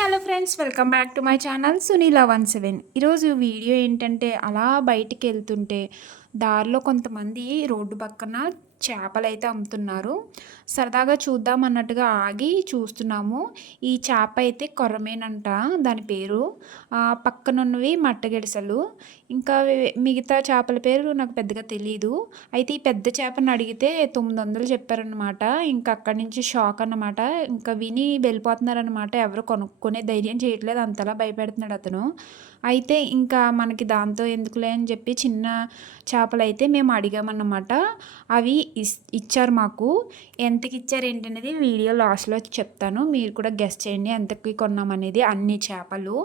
Hello friends, welcome back to my channel సునీల17. ఈరోజు video ఏంటంటే, అలా బయటికి వెళ్తుంటే దారిలో కొంతమంది రోడ్డు పక్కన చేపలైతే అమ్ముతున్నారు. సరదాగా చూద్దాం అన్నట్టుగా ఆగి చూస్తున్నాము. ఈ చేప అయితే కొర్రమీనంట దాని పేరు. పక్కనున్నవి మట్టగెడసలు. ఇంకా మిగతా చేపల పేరు నాకు పెద్దగా తెలీదు. అయితే ఈ పెద్ద చేపని అడిగితే 900 చెప్పారనమాట. ఇంకా అక్కడి నుంచి షాక్ అన్నమాట. ఇంకా విని వెళ్ళిపోతున్నారనమాట. ఎవరు కొనుక్కునే ధైర్యం చేయట్లేదు, అంతలా భయపెడుతున్నాడు అతను. అయితే ఇంకా మనకి దాంతో ఎందుకులే అని చెప్పి చిన్న చేపలైతే మేము అడిగామన్నమాట. అవి ఇచ్చారు మాకు. ఎంతకి ఇచ్చారు ఏంటనేది వీడియో లాస్ట్లో చెప్తాను. మీరు కూడా గెస్ చేయండి ఎంతకి కొన్నామనేది. అన్ని చేపలు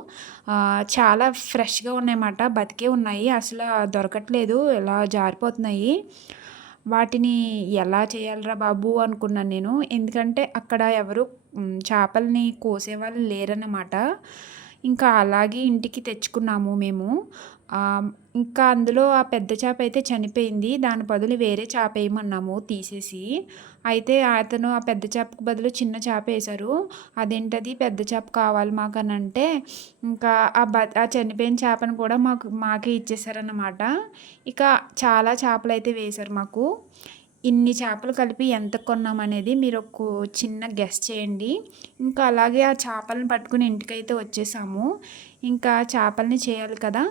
చాలా ఫ్రెష్గా ఉన్నాయన్నమాట, బతికే ఉన్నాయి, అసలు దొరకట్లేదు, ఇలా జారిపోతున్నాయి. వాటిని ఎలా చేయాలరా బాబు అనుకున్నాను నేను. ఎందుకంటే అక్కడ ఎవరు చేపల్ని కోసేవాళ్ళు లేరన్నమాట. ఇంకా అలాగే ఇంటికి తెచ్చుకున్నాము మేము. ఇంకా అందులో ఆ పెద్ద చేప అయితే చనిపోయింది. దాని బదులు వేరే చేప వేయమన్నాము తీసేసి. అయితే అతను ఆ పెద్ద చేపకు బదులు చిన్న చేప వేశారు. అదేంటది పెద్ద చేప కావాలి మాకు అని అంటే, ఇంకా ఆ చనిపోయిన చేపను కూడా మాకే ఇచ్చేసారన్నమాట. ఇక చాలా చేపలు అయితే వేశారు మాకు. ఇన్ని చేపలు కలిపి ఎంత కొన్నామనేది మీరు ఒక చిన్న గెస్ చేయండి. ఇంకా అలాగే ఆ చేపలను పట్టుకుని ఇంటికైతే వచ్చేసాము. ఇంకా చేపల్ని చేయాలి కదా,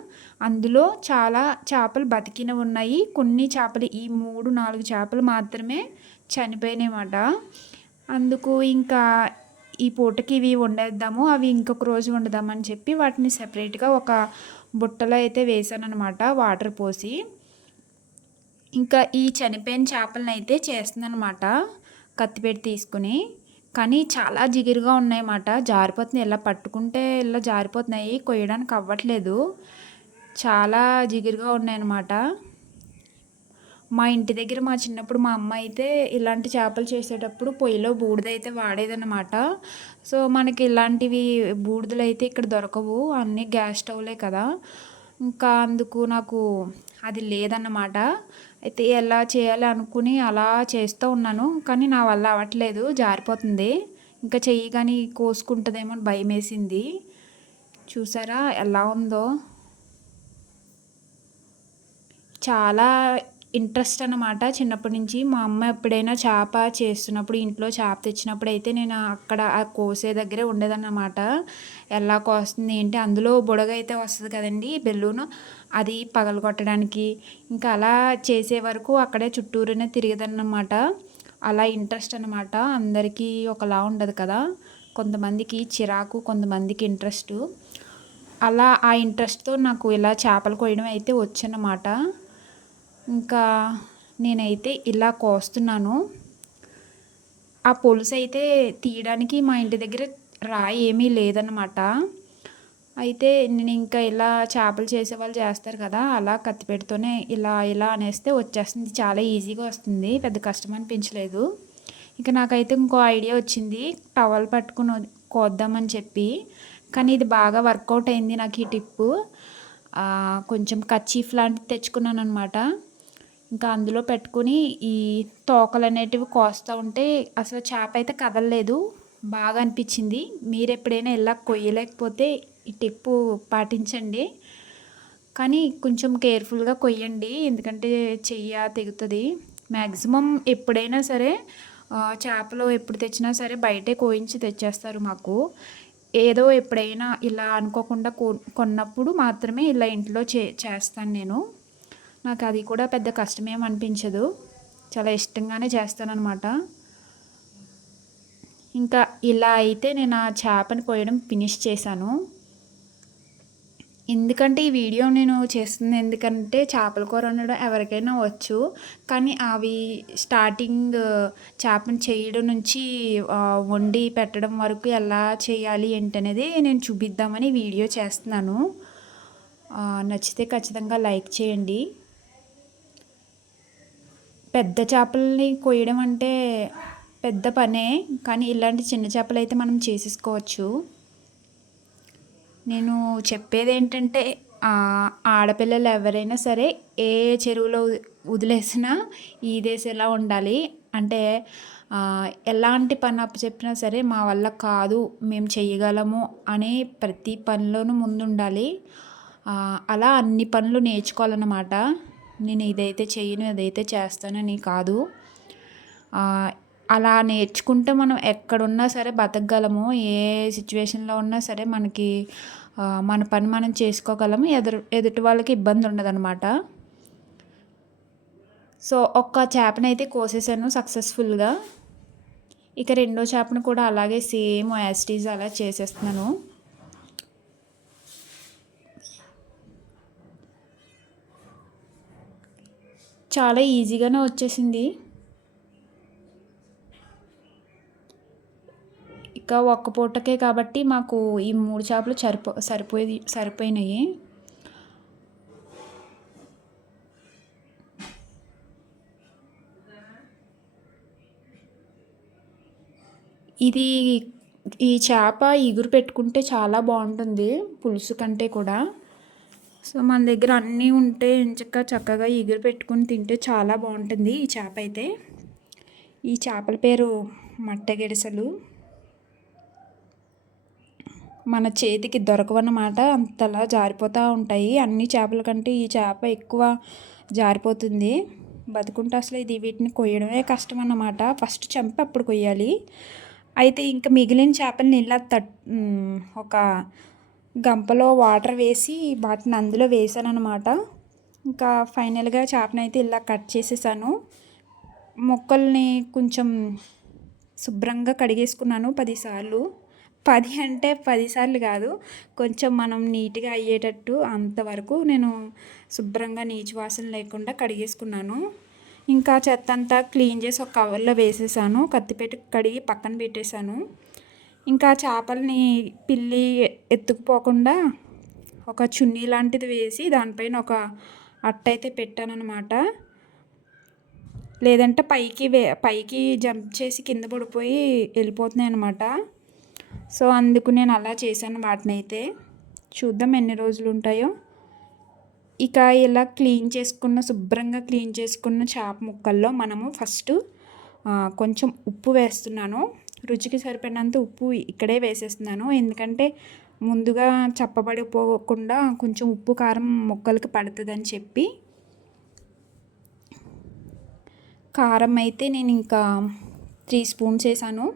అందులో చాలా చేపలు బతికినవి ఉన్నాయి, కొన్ని చేపలు ఈ 3-4 చేపలు మాత్రమే చనిపోయినాయన్నమాట. అందుకు ఇంకా ఈ పూటకి ఇవి వండేద్దాము, అవి ఇంకొక రోజు వండుదామని చెప్పి వాటిని సెపరేట్గా ఒక బుట్టలో అయితే వేసాను అనమాట, వాటర్ పోసి. ఇంకా ఈ చనిపోయిన చేపలను అయితే చేస్తున్నాను అనమాట కత్తిపెట్టి తీసుకుని. కానీ చాలా జిగురుగా ఉన్నాయన్నమాట, జారిపోతున్నాయి, ఇలా పట్టుకుంటే ఇలా జారిపోతున్నాయి, కొయ్యడానికి అవ్వట్లేదు, చాలా జిగురుగా ఉన్నాయన్నమాట. మా ఇంటి దగ్గర మా చిన్నప్పుడు మా అమ్మ అయితే ఇలాంటి చేపలు చేసేటప్పుడు పొయ్యిలో బూడిదైతే వాడేదన్నమాట. సో మనకి ఇలాంటివి బూడిదలు అయితే ఇక్కడ దొరకవు, అన్నీ గ్యాస్ స్టవ్లే కదా. ఇంకా అందుకు నాకు అది లేదన్నమాట. అయితే ఎలా చేయాలి అనుకుని అలా చేస్తూ ఉన్నాను, కానీ నా వల్ల అవ్వట్లేదు, జారిపోతుంది. ఇంకా చెయ్యి కానీ కోసుకుంటుందేమో అని భయం వేసింది. చూసారా ఎలా ఉందో. చాలా ఇంట్రెస్ట్ అన్నమాట చిన్నప్పటి నుంచి. మా అమ్మ ఎప్పుడైనా చేప చేస్తున్నప్పుడు, ఇంట్లో చేప తెచ్చినప్పుడు అయితే నేను అక్కడ ఆ కోసే దగ్గరే ఉండేదన్నమాట. ఎలా కోస్తుంది ఏంటి, అందులో బుడగ అయితే వస్తుంది కదండి, బెలూను, అది పగలగొట్టడానికి. ఇంకా అలా చేసే వరకు అక్కడే చుట్టూరునే తిరిగేదన్నమాట. అలా ఇంట్రెస్ట్ అన్నమాట. అందరికీ ఒకలా ఉండదు కదా, కొంతమందికి చిరాకు, కొంతమందికి ఇంట్రెస్టు. అలా ఆ ఇంట్రెస్ట్తో నాకు ఇలా చేపలు కోయడం అయితే వచ్చన్నమాట. ఇంకా నేనైతే ఇలా కోస్తున్నాను. ఆ పులుసు అయితే తీయడానికి మా ఇంటి దగ్గర రాయి ఏమీ లేదన్నమాట. అయితే నేను ఇంకా ఇలా చేపలు చేసేవాళ్ళు చేస్తారు కదా, అలా కత్తిపెడుతూనే ఇలా ఇలా అనేస్తే వచ్చేస్తుంది, చాలా ఈజీగా వస్తుంది, పెద్ద కష్టం అనిపించలేదు. ఇక నాకైతే ఇంకో ఐడియా వచ్చింది, టవల్ పట్టుకుని కోద్దామని చెప్పి. కానీ ఇది బాగా వర్కౌట్ అయింది నాకు ఈ టిప్పు. కొంచెం కర్చీఫ్ లాంటిది తెచ్చుకున్నాను అనమాట. ఇంకా అందులో పెట్టుకుని ఈ తోకలు అనేటివి కోస్తూ ఉంటే అసలు చేప అయితే కదలలేదు, బాగా అనిపించింది. మీరు ఎప్పుడైనా ఇలా కొయ్యలేకపోతే ఈ టిప్పు పాటించండి, కానీ కొంచెం కేర్ఫుల్గా కొయ్యండి, ఎందుకంటే చెయ్య తెగుతుంది. మ్యాక్సిమం ఎప్పుడైనా సరే చేపలు ఎప్పుడు తెచ్చినా సరే బయటే కోయించి తెచ్చేస్తారు మాకు. ఏదో ఎప్పుడైనా ఇలా అనుకోకుండా కొన్నప్పుడు మాత్రమే ఇలా ఇంట్లో చేస్తాను నేను. నాకు అది కూడా పెద్ద కష్టమేం అనిపించదు, చాలా ఇష్టంగానే చేస్తానన్నమాట. ఇంకా ఇలా అయితే నేను ఆ చేపని కోయడం ఫినిష్ చేశాను. ఎందుకంటే ఈ వీడియో నేను చేస్తుంది ఎందుకంటే, చేపల కూర వండడం ఎవరికైనా వచ్చు, కానీ అవి స్టార్టింగ్ చేపను చేయడం నుంచి వండి పెట్టడం వరకు ఎలా చేయాలి ఏంటనేది నేను చూపిద్దామని వీడియో చేస్తున్నాను. నచ్చితే ఖచ్చితంగా లైక్ చేయండి. పెద్ద చేపలని కొయ్యడం అంటే పెద్ద పనే, కానీ ఇలాంటి చిన్న చేపలు అయితే మనం చేసేసుకోవచ్చు. నేను చెప్పేది ఏంటంటే, ఆడపిల్లలు ఎవరైనా సరే ఏ చెరువులో వదిలేసినా ఈదేసేలా ఉండాలి. అంటే ఎలాంటి పని అప్పచెప్పినా సరే మా వల్ల కాదు, మేము చేయగలము అనే ప్రతి పనిలోనూ ముందుండాలి. అలా అన్ని పనులు నేర్చుకోవాలన్నమాట. నేను ఇదైతే చెయ్యను, ఇదైతే చేస్తానని కాదు. అలా నేర్చుకుంటే మనం ఎక్కడున్నా సరే బతకగలము. ఏ సిచ్యువేషన్‌లో ఉన్నా సరే మనకి మన పని మనం చేసుకోగలము. ఎదుటి వాళ్ళకి ఇబ్బంది ఉండదనమాట. సో, ఒక్క చేపనైతే కోసేసాను సక్సెస్‌ఫుల్‌గా. ఇక రెండో చేపను కూడా అలాగే సేమ్ యాజ్ ఇట్ ఈజ్ అలా చేసేస్తున్నాను. చాలా ఈజీగానే వచ్చేసింది. ఇక ఒక్క పూటకే కాబట్టి మాకు ఈ 3 చేపలు సరిపోయినాయి. ఇది ఈ చేప ఇగురు పెట్టుకుంటే చాలా బాగుంటుంది పులుసు కంటే కూడా. సో మన దగ్గర అన్నీ ఉంటే చక్కగా ఇగురు పెట్టుకుని తింటే చాలా బాగుంటుంది ఈ చేప అయితే. ఈ చేపల పేరు మట్టగెడసలు. మన చేతికి దొరకవన్నమాట, అంతలా జారిపోతూ ఉంటాయి. అన్ని చేపల కంటే ఈ చేప ఎక్కువ జారిపోతుంది. బతుకుంటే అసలు వీటిని కొయ్యడమే కష్టం అన్నమాట. ఫస్ట్ చంపి అప్పుడు కొయ్యాలి. అయితే ఇంకా మిగిలిన చేపలని ఇలా ఒక గంపలో వాటర్ వేసి వాటిని అందులో వేసాను అనమాట. ఇంకా ఫైనల్గా చేపనైతే ఇలా కట్ చేసేసాను. ముక్కల్ని కొంచెం శుభ్రంగా కడిగేసుకున్నాను 10 సార్లు. 10 అంటే 10 సార్లు కాదు, కొంచెం మనం నీట్గా అయ్యేటట్టు అంతవరకు నేను శుభ్రంగా నీచు వాసన లేకుండా కడిగేసుకున్నాను. ఇంకా చెత్త అంతా క్లీన్ చేసి ఒక కవర్లో వేసేసాను. కత్తిపెట్టి కడిగి పక్కన పెట్టేశాను. ఇంకా చేపల్ని పిల్లి ఎత్తుకుపోకుండా ఒక చున్నీ లాంటిది వేసి దానిపైన ఒక అట్ట అయితే పెట్టానన్నమాట. లేదంటే పైకి జంప్ చేసి కింద పడిపోయి వెళ్ళిపోతున్నాయి అన్నమాట. సో అందుకు నేను అలా చేశాను వాటినైతే. చూద్దాం ఎన్ని రోజులు ఉంటాయో. ఇక ఇలా శుభ్రంగా క్లీన్ చేసుకున్న చేప ముక్కల్లో మనము ఫస్ట్ కొంచెం ఉప్పు వేస్తున్నాను. రుచికి సరిపడినంత ఉప్పు ఇక్కడే వేసేస్తున్నాను. ఎందుకంటే ముందుగా చప్పబడిపోకుండా కొంచెం ఉప్పు కారం ముక్కలకి పడుతుందని చెప్పి. కారం అయితే నేను ఇంకా 3 స్పూన్స్ వేసాను.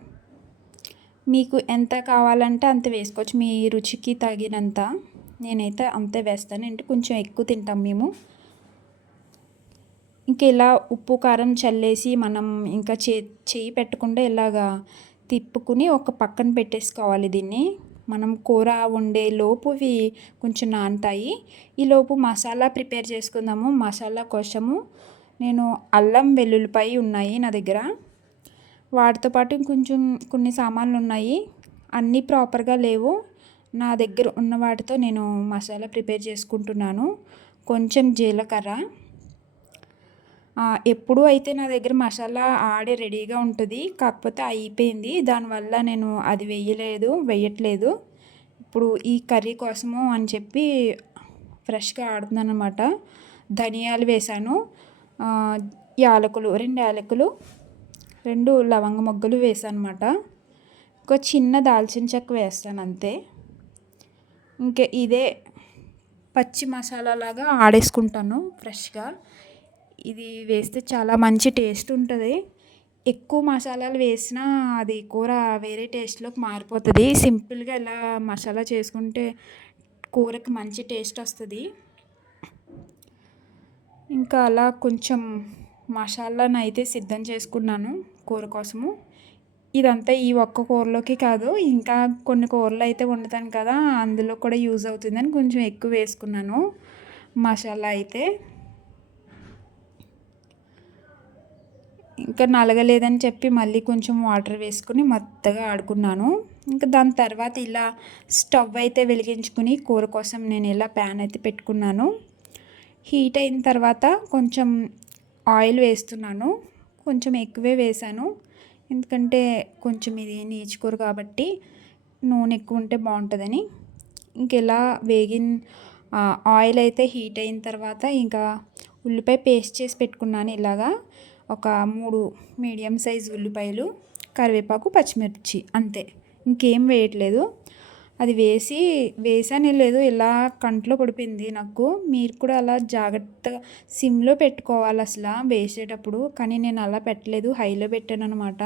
మీకు ఎంత కావాలంటే అంత వేసుకోవచ్చు, మీ రుచికి తగినంత. నేనైతే అంతే వేస్తాను, అంటే కొంచెం ఎక్కువ తింటాం మేము. ఇంక ఇలా ఉప్పు కారం చల్లేసి మనం ఇంకా చెయ్యి పెట్టకుండా ఇలాగా తిప్పుకుని ఒక పక్కన పెట్టేసుకోవాలి దీన్ని. మనం కూర వండే లోపు ఇవి కొంచెం నానుతాయి. ఈలోపు మసాలా ప్రిపేర్ చేసుకుందాము. మసాలా కోసము నేను అల్లం వెల్లుల్లిపాయ ఉన్నాయి నా దగ్గర. వాటితో పాటు ఇంకొంచెం కొన్ని సామాన్లు ఉన్నాయి. అన్నీ ప్రాపర్గా లేవు. నా దగ్గర ఉన్న వాటితో నేను మసాలా ప్రిపేర్ చేసుకుంటున్నాను. కొంచెం జీలకర్ర. ఎప్పుడూ అయితే నా దగ్గర మసాలా ఆడే రెడీగా ఉంటుంది, కాకపోతే అయిపోయింది. దానివల్ల నేను అది వేయట్లేదు. ఇప్పుడు ఈ కర్రీ కోసము అని చెప్పి ఫ్రెష్గా ఆడుతున్నాను అనమాట. ధనియాలు వేసాను, యాలకులు 2 యాలకులు, 2 లవంగ మొగ్గలు వేసాను అనమాట. ఒక చిన్న దాల్చిన చెక్క వేస్తాను అంతే. ఇంకా ఇదే పచ్చి మసాలా లాగా ఆడేసుకుంటాను ఫ్రెష్గా. ఇది వేస్తే చాలా మంచి టేస్ట్ ఉంటుంది. ఎక్కువ మసాలాలు వేసినా అది కూర వేరే టేస్ట్లోకి మారిపోతుంది. సింపుల్గా ఇలా మసాలా చేసుకుంటే కూరకి మంచి టేస్ట్ వస్తుంది. ఇంకా అలా కొంచెం మసాలాను అయితే సిద్ధం చేసుకున్నాను కూర కోసము. ఇదంతా ఈ ఒక్క కూరలోకి కాదు, ఇంకా కొన్ని కూరలు అయితే వండుతాను కదా, అందులో కూడా యూజ్ అవుతుందని కొంచెం ఎక్కువ వేసుకున్నాను మసాలా అయితే. ఇంకా నలగలేదని చెప్పి మళ్ళీ కొంచెం వాటర్ వేసుకుని మెత్తగా ఆడుకున్నాను. ఇంకా దాని తర్వాత ఇలా స్టవ్ అయితే వెలిగించుకుని కూర కోసం నేను ఇలా ప్యాన్ అయితే పెట్టుకున్నాను. హీట్ అయిన తర్వాత కొంచెం ఆయిల్ వేస్తున్నాను. కొంచెం ఎక్కువే వేసాను, ఎందుకంటే కొంచెం ఇది నీచుకూర కాబట్టి నూనె ఎక్కువ ఉంటే బాగుంటుందని. ఇంకెలా ఆయిల్ అయితే హీట్ అయిన తర్వాత ఇంకా ఉల్లిపాయ పేస్ట్ చేసి పెట్టుకున్నాను ఇలాగా. ఒక 3 మీడియం సైజ్ ఉల్లిపాయలు, కరివేపాకు, పచ్చిమిర్చి అంతే, ఇంకేం వేయట్లేదు. అది వేసానే లేదు, ఇలా కంట్లో పడిపోయింది నాకు. మీరు కూడా అలా జాగ్రత్తగా సిమ్లో పెట్టుకోవాలి అసలు వేసేటప్పుడు. కానీ నేను అలా పెట్టలేదు, హైలో పెట్టాను అనమాట.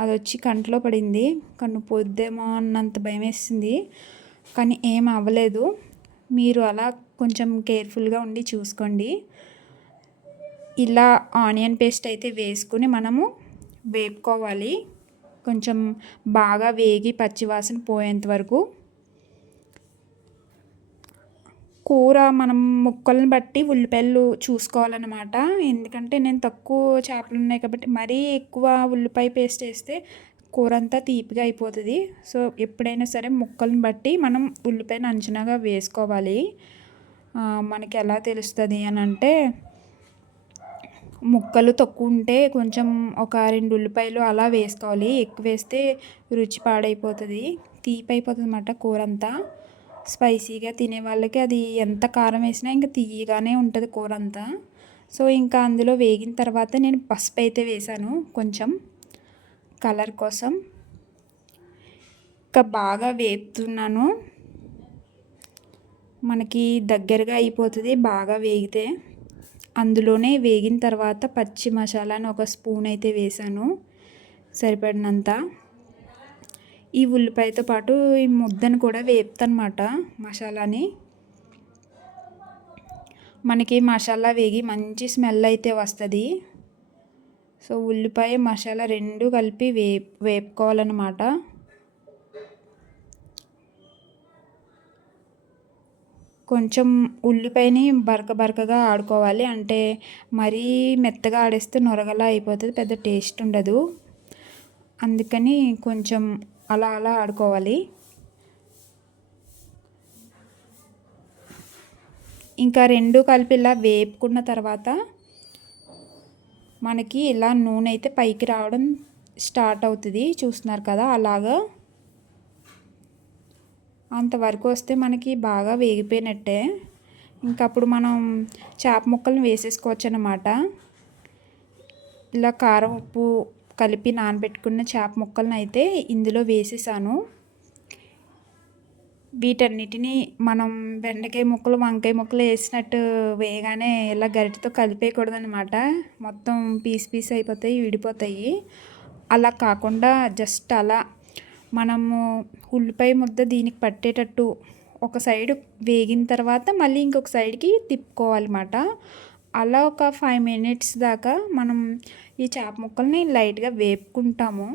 అది వచ్చి కంట్లో పడింది, కన్ను పోద్దేమో అన్నంత భయం వేసింది. కానీ ఏం అవ్వలేదు. మీరు అలా కొంచెం కేర్ఫుల్గా ఉండి చూసుకోండి. ఇలా ఆనియన్ పేస్ట్ అయితే వేసుకుని మనము వేపుకోవాలి. కొంచెం బాగా వేగి పచ్చివాసన పోయేంత వరకు. కూర మనం ముక్కలను బట్టి ఉల్లిపాయలు చూసుకోవాలన్నమాట. ఎందుకంటే నేను తక్కువ చేపలు ఉన్నాయి కాబట్టి మరీ ఎక్కువ ఉల్లిపాయ పేస్ట్ వేస్తే కూర అంతా తీపిగా అయిపోతుంది. సో ఎప్పుడైనా సరే ముక్కలను బట్టి మనం ఉల్లిపాయను అంచనాగా వేసుకోవాలి. మనకి ఎలా తెలుస్తుంది అని అంటే, ముక్కలు తక్కువ ఉంటే కొంచెం ఒక 2 ఉల్లిపాయలు అలా వేసుకోవాలి. ఎక్కువ వేస్తే రుచి పాడైపోతుంది, తీపి అయిపోతుంది అన్నమాట కూర అంతా. స్పైసీగా తినే వాళ్ళకి అది ఎంత కారం వేసినా ఇంకా తీయగానే ఉంటుంది కూర అంతా. సో ఇంకా అందులో వేగిన తర్వాత నేను పసుపు అయితే వేసాను కొంచెం కలర్ కోసం. ఇంకా బాగా వేపుతున్నాను, మనకి దగ్గరగా అయిపోతుంది బాగా వేగితే. అందులోనే వేగిన తర్వాత పచ్చి మసాలాను ఒక స్పూన్ అయితే వేసాను సరిపడినంత. ఈ ఉల్లిపాయతో పాటు ఈ ముద్దను కూడా వేపుతానమాట మసాలాని. మనకి మసాలా వేగి మంచి స్మెల్ అయితే వస్తుంది. సో ఉల్లిపాయ మసాలా రెండు కలిపి వేపుకోవాలన్నమాట. కొంచెం ఉల్లిపాయని బరకగా ఆడుకోవాలి, అంటే మరీ మెత్తగా ఆడేస్తే నొరగలా అయిపోతుంది, పెద్ద టేస్ట్ ఉండదు. అందుకని కొంచెం అలా ఆడుకోవాలి. ఇంకా రెండు కలిపి ఇలా వేపుకున్న తర్వాత మనకి ఇలా నూనె అయితే పైకి రావడం స్టార్ట్ అవుతుంది, చూస్తున్నారు కదా అలాగా. అంతవరకు వస్తే మనకి బాగా వేగిపోయినట్టే. ఇంకా అప్పుడు మనం చేప ముక్కలను వేసేసుకోవచ్చు అన్నమాట. ఇలా కారం ఉప్పు కలిపి నానబెట్టుకున్న చేప ముక్కలను అయితే ఇందులో వేసేసాను. వీటన్నిటిని మనం బెండకాయ ముక్కలు వంకాయ ముక్కలు వేసినట్టు వేయగానే ఇలా గరిటెతో కలిపేయకూడదు అనమాట, మొత్తం పీస్ అయిపోతాయి, విడిపోతాయి. అలా కాకుండా జస్ట్ అలా మనము ఉల్లిపాయ ముద్ద దీనికి పట్టేటట్టు ఒక సైడ్ వేగిన తర్వాత మళ్ళీ ఇంకొక సైడ్కి తిప్పుకోవాలన్నమాట. అలా ఒక 5 minutes దాకా మనం ఈ చేప ముక్కల్ని లైట్గా వేపుకుంటాము.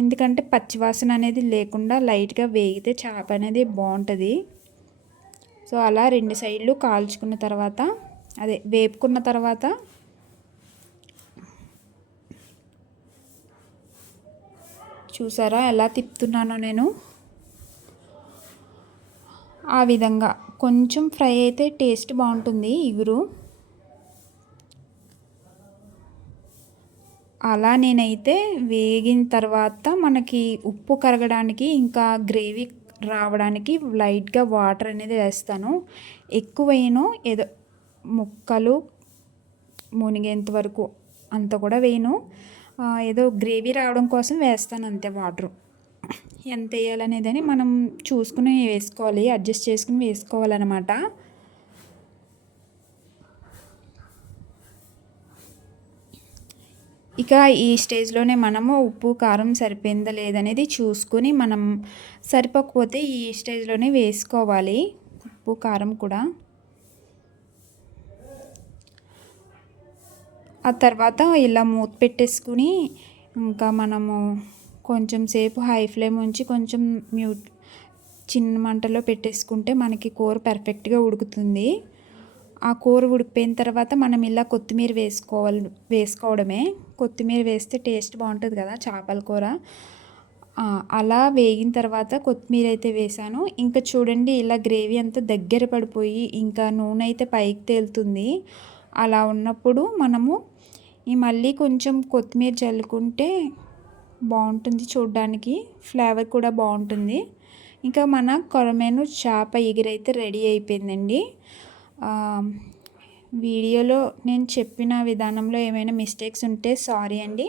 ఎందుకంటే పచ్చివాసన అనేది లేకుండా లైట్గా వేగితే చేప అనేది బాగుంటుంది. సో అలా 2 సైడ్లు కాల్చుకున్న తర్వాత, వేపుకున్న తర్వాత చూసారా ఎలా తిప్పుతున్నానో నేను. ఆ విధంగా కొంచెం ఫ్రై అయితే టేస్ట్ బాగుంటుంది ఇగురు. అలా నేనైతే వేగిన తర్వాత మనకి ఉప్పు కరగడానికి ఇంకా గ్రేవీ రావడానికి లైట్గా వాటర్ అనేది వేస్తాను. ఎక్కువ వేయను, ఏదో ముక్కలు మునిగేంత వరకు అంత కూడా వేయను, ఏదో గ్రేవీ రావడం కోసం వేస్తాను అంతే. వాటర్ ఎంత వేయాలనేదని మనం చూసుకుని వేసుకోవాలి, అడ్జస్ట్ చేసుకుని వేసుకోవాలన్నమాట. ఇక ఈ స్టేజ్లోనే మనము ఉప్పు కారం సరిపోయిందా లేదనేది చూసుకుని, మనం సరిపోకపోతే ఈ స్టేజ్లోనే వేసుకోవాలి ఉప్పు కారం కూడా. ఆ తర్వాత ఇలా మూత పెట్టేసుకుని ఇంకా మనము కొంచెం సేపు హై ఫ్లేమ్ ఉంచి కొంచెం చిన్న మంటలో పెట్టేసుకుంటే మనకి కూర పర్ఫెక్ట్గా ఉడుకుతుంది. ఆ కూర ఉడికిపోయిన తర్వాత మనం ఇలా కొత్తిమీర వేసుకోవడమే. కొత్తిమీర వేస్తే టేస్ట్ బాగుంటుంది కదా చేపల కూర. అలా వేగిన తర్వాత కొత్తిమీర అయితే వేసాను. ఇంకా చూడండి ఇలా గ్రేవీ అంతా దగ్గర పడిపోయి ఇంకా నూనె అయితే పైకి తేలుతుంది. అలా ఉన్నప్పుడు మనము మళ్ళీ కొంచెం కొత్తిమీర చల్లుకుంటే బాగుంటుంది, చూడడానికి ఫ్లేవర్ కూడా బాగుంటుంది. ఇంకా మన కొరమేను చేప ఎగురైతే రెడీ అయిపోయిందండి. వీడియోలో నేను చెప్పిన విధానంలో ఏమైనా మిస్టేక్స్ ఉంటే సారీ అండి.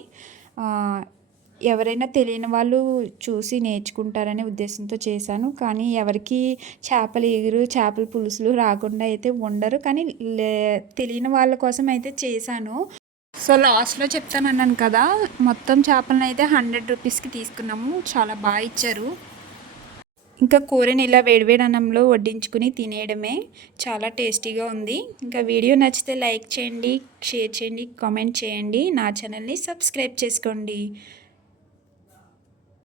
ఎవరైనా తెలియని వాళ్ళు చూసి నేర్చుకుంటారనే ఉద్దేశంతో చేశాను. కానీ ఎవరికీ చేపల ఇగురు, చేపల పులుసులు రాకుండా అయితే ఉండరు. కానీ తెలియని వాళ్ళ కోసం అయితే చేశాను. సో లాస్ట్‌లో చెప్తానన్నాను కదా! మొత్తం చేపలనైతే 100 రూపీస్‌కి తీసుకున్నాము. చాలా బాగా ఇచ్చారు. ఇంకా కూరని ఇలా వేడివేడి అన్నంలో వడ్డించుకుని తినేయడమే. చాలా టేస్టీగా ఉంది. ఇంకా వీడియో నచ్చితే లైక్ చేయండి, షేర్ చేయండి, కామెంట్ చేయండి. నా ఛానల్‌ని సబ్స్క్రైబ్ చేసుకోండి.